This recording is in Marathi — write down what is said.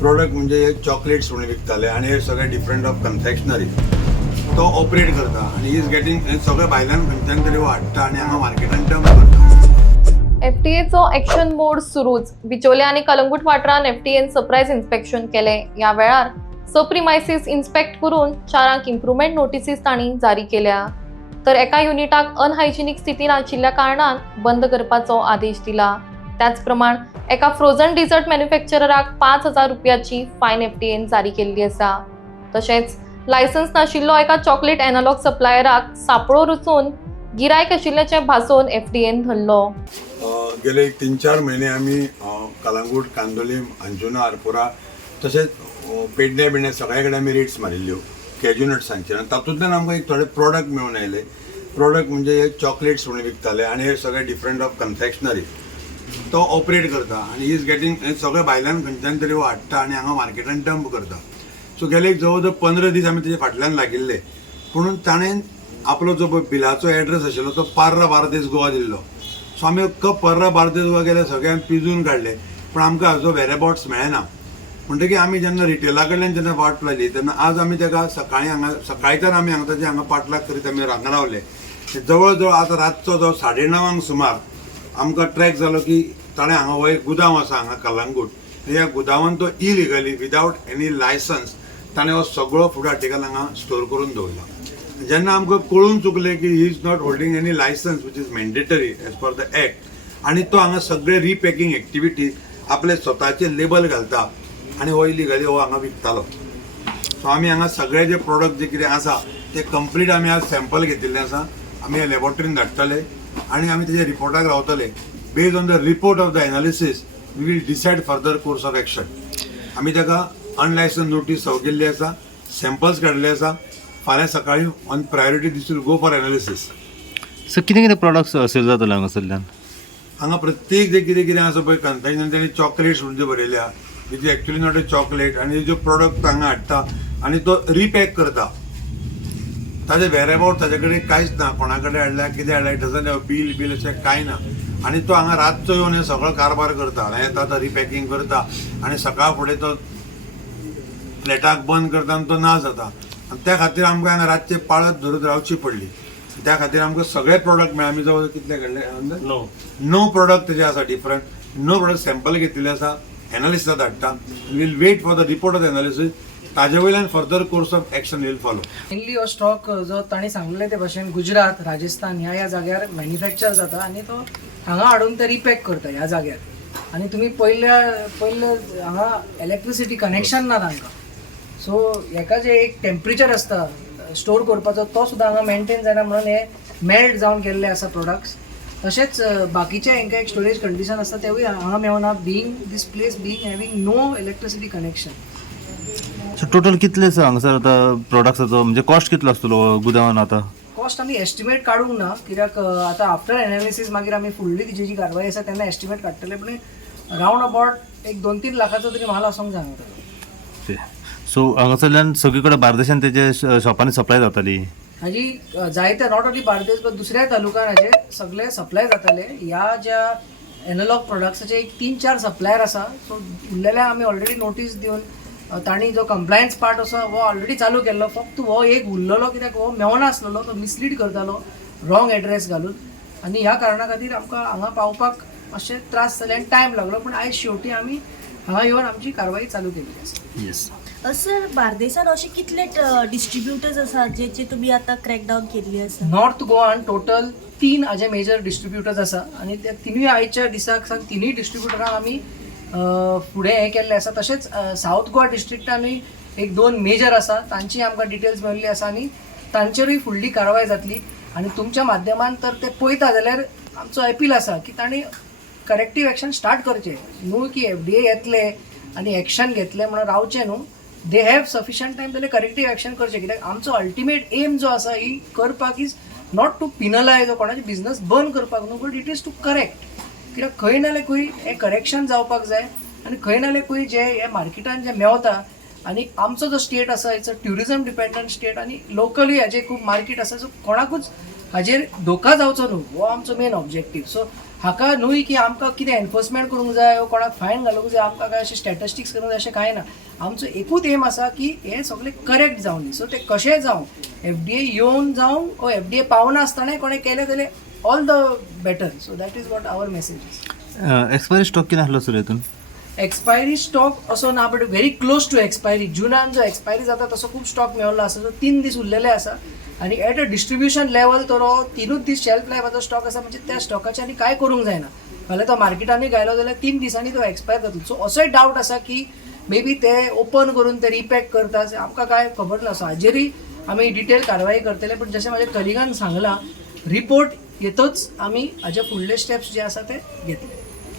प्रोडक्ट म्हणजे चॉकलेट्स म्हणून विकताले आणि हे सगळे डिफरंट ऑफ कन्फेक्शनरी तो ऑपरेट करता आणि ही इज गेटिंग सगळे भायल्यान खंयच्यान तरी हाडटा आणि हांगा मार्केटान डंप करता. एफटीएचो एक्शन मोड सुरूच. बिचोले आणि कलंगूट वाठारात एफटीएन सरप्राईज इन्स्पेक्शन केले. या वेळार प्रिमायसीस इन्स्पेक्ट करून 4 इम्प्रुवमेंट नोटिसीस तांणी जारी केल्या. तर एका युनिटाक अनहायजिनिक स्थितीन आशिल्ल्या कारणान बंद करपाचो आदेश दिला. त्याच प्रमाण एका फ्रोझन डिझर्ट मॅन्युफॅक्चरराक 5,000 रुपयाची फायन एफटीएन जारी केल्ली आसा. तशेंच लायसन्स नाशिल्लो एका चॉकलेट एनालॉग सप्लायराक सापळो रचून गिरायक आशिल्ल्याचे भासोवन एफटीएन धरलो. गेले 3-4 महिने आम्ही कलंगूट, कांदोलीम, अंजुना, आरपोरा तसेच पेडणे बिडणे सगळे कडेन आमी रेट्स मारिल्ल्यो कॅज्यू नट्सांचेर आनी तातूंतल्यान आमकां एक थोडे प्रोडक्ट मेळून आयले. प्रोडक्ट म्हणजे हे चॉकलेट्स म्हणून विकताले आणि हे सगळे डिफरंट ऑफ कन्फेक्शनरी तो ऑपरेट करता आणि ही इज गेटिंग सगळे भायल्यान खंयच्यान तरी हाडटा आणि हांगा मार्केटान डंप करता. सो गेले जवळ जवळ 15 दीस आमी तेजे फाटल्यान लागिल्ले. पूण ताणें आपलो जो बिलाचो एड्रेस आशिल्लो तो पार्रा बार्देस गोवा दिल्लो. सो आमी पर्रा बार्देस गोवा गेले सगळ्यांक पिजून काडले पूण आमकां हाजो वेरेबॉट्स मेळना. म्हणटकीर आमी जेन्ना रिटेला कडल्यान जेन्ना वाट लायली तेन्ना आज आमी ताका सकाळींच्यान आमी हांगा ताजे हांगा पाटलाग करीत आमी हांगा रावले. जवळ जवळ आतां रातचो जो 9:30 सुमार आमकां ट्रॅक जालो की ताणें हांगा हो एक गुदाम आसा हांगा कलंगूट. ह्या गुदामान तो इलिगली विदावट एनी लायसन्स ताणें हो सगळो फूड आर्टिकल हांगा स्टोर करून दवरला. जेन्ना आमकां कळून चुकलें की he is not holding any licence which is mandatory as per the act आनी तो हांगा सगळे रिपॅकींग एक्टिविटी आपले स्वताचे लेबल घालता आनी हो इलिगली हो हांगा विकतालो. सो आमी हांगा सगळे जे प्रोडक्ट जे कितें आसा ते कंप्लीट आमी आज सॅम्पल घेतिल्ले आसा. आमी लॅबॉरेटरीन धाडटले आनी आमी तेजे रिपोर्टाक रावतले. Based on the report of the analysis we will decide further course of action. आमी ताका अनलायसन्स नोटीस सर्व केल्ली आसा, सॅम्पल्स काडले आसा. फाल्यां सकाळीं on priority this will go for analysis. So कितें कितें प्रोडक्ट्स सेल जातले हांगासरल्यान? हांगा प्रत्येक जे कितें कितें आसा पळय कन्फेक्शन तेणी चॉकलेट्स म्हणजे बरयल्या which is actually not a chocolate आनी जो प्रोडक्ट हांगा हाडटा आनी तो रिपॅक करता. ताजे वेरेबाउट ताजे कडेन कांयच ना. कोणा कडेन हाडल्या कितें हाडल्या डजन बील अशें कांय ना. आनी तो हांगा रातचो येवन हे सगळो कारबार करता. येता तो रिपॅकींग करता आनी सकाळ फुडें तो फ्लॅटाक बंद करता आनी तो ना जाता. आनी त्या खातीर आमकां हांगा रातचे पाळत धरून रावची पडली. त्या खातीर आमकां सगळे प्रोडक्ट मेळ्ळे. आमी जवळ कितले काडले? 9 प्रोडक्ट तेजे आसा डिफरंट. 9 प्रोडक्ट सॅम्पल घेतिल्ले आसा, एनालिसिसाक धाडटा. Will wait for the report of the analysis. ताजे वयल्यान further course of action will follow. Mainly हो स्टॉक जो तांणी सांगले ते भाशेन गुजरात, राजस्थान ह्या जाग्यार मॅन्युफॅक्चर जाता आनी तो हांगा हाडून ते रिपॅक करता ह्या जाग्यार. आनी तुमी पयले हांगा इलेक्ट्रिसिटी कनेक्शन ना तांकां. सो हेका जे एक टेम्परेचर आसता स्टोर करपाचो तो सुद्दां हांगा मेंटेन जायना म्हणून हे मेल्ट जावन गेल्ले आसा प्रोडक्ट्स. तशेंच बाकीचे हांकां एक स्टोरेज कंडिशन आसता तेवूय हांगा मेळना being this place being having no electricity connection. So total कितले आसा हांगासर आतां प्रोडक्ट्साचो म्हणजे कॉस्ट कितलो आसतलो गुदामान आतां? कॉस्ट आमी एस्टिमेट काडूंक ना कित्याक आतां आफ्टर एनालिसीस मागीर आमी फुडली जी जी कारवाय आसा तेन्ना एस्टिमेट काडटले. पूण रावंड अबाउट एक 2-3 लाखाचो तरी म्हाल आसूंक जाय हांगा. सो हांगासरल्यान सगळे कडेन बार्देशान तेजे शॉपांनी सप्लाय जाताली? हाजी जायते नॉट ओन्ली बार्देस बट दुसऱ्या तालुक्यान हाजे सगळे सप्लाय जाताले. ह्या ज्या एनालॉग प्रोडक्ट्साचे एक 3-4 सप्लायर आसा. सो उरलेल्या आमी ऑलरेडी नोटीस दिवन तांणी जो कंप्लायन्स पार्ट आसा हो ऑलरेडी चालू केल्लो. फक्त हो एक उरलेलो कित्याक हो मेवनासलेलो, तो मिसलीड करतालो रॉंग एड्रेस घालून. आनी ह्या कारणा खातीर आमकां हांगा पावपाक मातशे त्रास जाले आनी टायम लागलो. पूण आयज शेवटी आमी हांगा येवन आमची कारवाई चालू केल्ली आसा. येस सर, बार्देसान असे कितले डिस्ट्रीब्युटर्स आसा जेचे तुम्ही आता क्रॅकडाऊन केल्ली आसा? नॉर्थ गोवान टोटल 3 हाजे मेजर डिस्ट्रीब्युटर्स आसा आनी त्या तिनूय आयच्या दिसाक तिनूय डिस्ट्रीब्युटरांक आमी फुडें हें केल्लें आसा. तशेंच सावथ गोवा डिस्ट्रिक्टानूय एक 2 मेजर आसा, तांची आमकां डिटेल्स मेळिल्ली आसा आनी तांचेरूय फुडली कारवाय जातली. आनी तुमच्या माध्यमान तर ते पळयता जाल्यार आमचो अपील आसा की तांणी करेक्टीव एक्शन स्टार्ट करचें. न्हू की FDA येतले आनी एक्शन घेतलें म्हणून रावचें न्हू. दे हॅव सफिशंट टायम जाल्यार करेक्टीव एक्शन करचें. कित्याक आमचो अल्टिमेट एम जो आसा ही करपाक इज नॉट टू पिनलायज कोणाचे बिझनस बंद करपाक न्हू, but it is to correct. कित्याक खंय ना जाल्यार खंय हें करेक्शन जावपाक जाय आनी खंय ना जाल्यार खंय जे हे मार्केटान जे मेवता. आनी आमचो जो स्टेट आसा it's a tourism dependent state आनी लोकली हाजेर खूब मार्केट आसा. सो कोणाकूच हाजेर धोका जावचो न्हू हो आमचो मेन ऑब्जेक्टीव. सो हाका न्हय की आमकां कितें एनफोर्समेंट करूंक जाय वो कोणाक फायन घालूंक जाय आमकां काय अशें स्टॅटिस्टिक्स करूंक जाय अशें कांय ना आमचो एकूच एम आसा की हें सगळें करेक्ट जावं न्ही सो तें कशें जावं FDA येवन जावं वो FDA पावना आसतना कोणें केलें जाल्यार all the better so that is what our message is expiry stock कितें आसलो सर हेतून एक्सपायरी स्टॉक असो ना but very close to expiry जुनान जो एक्सपायरी जाता तसो खूब स्टॉक मेळिल्लो आसा जो 3 दीस उरलेले आसा आनी एट अ डिस्ट्रिब्युशन लेवल तो 3 दीस शेल्फ लायफाचो स्टॉक आसा म्हणजे त्या स्टॉकाचे आनी कांय करूंक जायना फाल्यां तो मार्केटांनी गायलो जाल्यार 3 दिसांनी तो एक्सपायर जातलो सो असोय डावट आसा की मे बी ते ओपन करून ते रिपॅक करता आमकां काय खबर ना सो हाजेरूय आमी डिटेल कारवाई करतले पण जशें म्हाज्या कलिगान सांगलां रिपोर्ट येतोच आमी हाजे फुडले स्टेप्स जे आसा ते घेतले